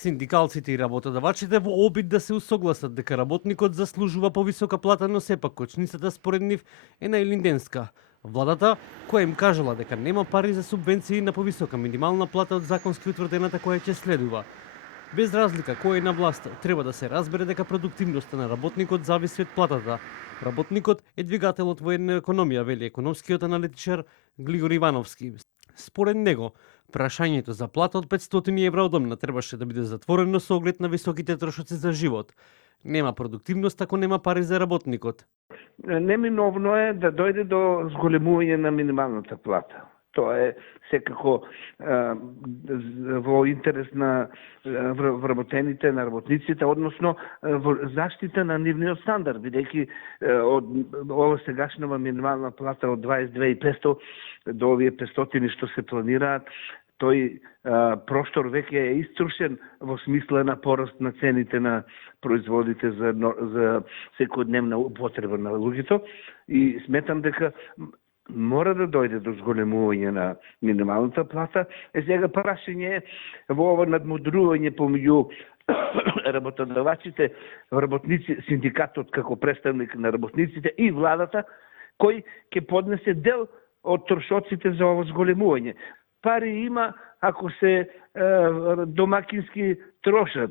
Синдикалците и работодавачите во обид да се усогласат дека работникот заслужува повисока плата, но сепак кочницата според нив е најлинденска. Владата, која им кажала дека нема пари за субвенции на повисока минимална плата од законски утврдената која ќе следува. Без разлика кој е на власт, треба да се разбере дека продуктивноста на работникот зависи од платата. Работникот е двигателот во една економија, вели економскиот аналитичар Глигор Ивановски. Според него, прашањето за плата од 500 евра одамна требаше да биде затворено со оглед на високите трошоци за живот. Нема продуктивност ако нема пари за работникот. Неминовно е да дојде до зголемување на минималната плата. Тоа е секако во интерес на вработените, на работниците, односно во заштита на нивниот стандард, бидејќи од ова сегашнава минимална плата од 22.500 до овие 500 што се планираат, тој простор веќе е иструшен во смисла на пораст на цените на производите за секојдневна употреба на луѓето и сметам дека мора да дојде до зголемување на минималната плата. Сега прашање е во ова надмудрување помеѓу работодавачите, работници, синдикатот како представник на работниците и владата, кој ќе поднесе дел од трошоците за ово зголемување. Пари има ако се домакински трошат.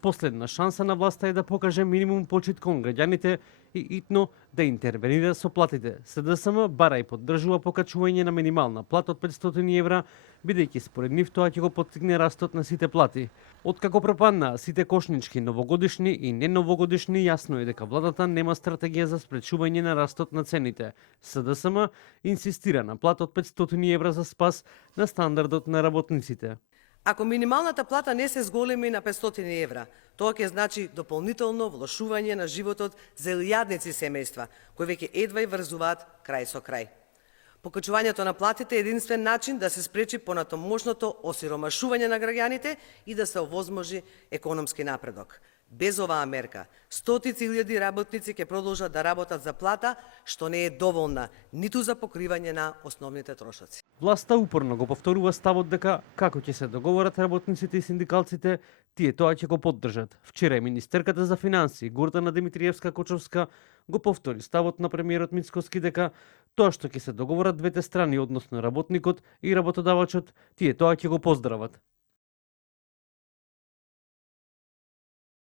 Последна шанса на власта е да покаже минимум почит кон граѓаните и итно да интервенира со платите. СДСМ бара и поддржува покачување на минимална плата од 500 евра, бидејќи според нив тоа ќе го поттикне растот на сите плати. Откако пропаднаа сите кошнички новогодишни и неновогодишни, јасно е дека владата нема стратегија за спречување на растот на цените. СДСМ инсистира на плата од 500 евра за спас на стандардот на работниците. Ако минималната плата не се зголеми на 500 евра, тоа ќе значи дополнително влошување на животот за илјадници семејства, кои веќе едва и врзуваат крај со крај. Покачувањето на платите е единствен начин да се спречи понатомошното осиромашување на граѓаните и да се овозможи економски напредок. Без оваа мерка, стотици илјади работници ќе продолжат да работат за плата, што не е доволна ниту за покривање на основните трошоци. Власта упорно го повторува ставот дека како ќе се договорат работниците и синдикалците, тие тоа ќе го поддржат. Вчера и министерката за финансии Гордана Димитриевска-Кочовска го повтори ставот на премиерот Мицкоски дека тоа што ќе се договорат двете страни, односно работникот и работодавачот, тие тоа ќе го поздрават.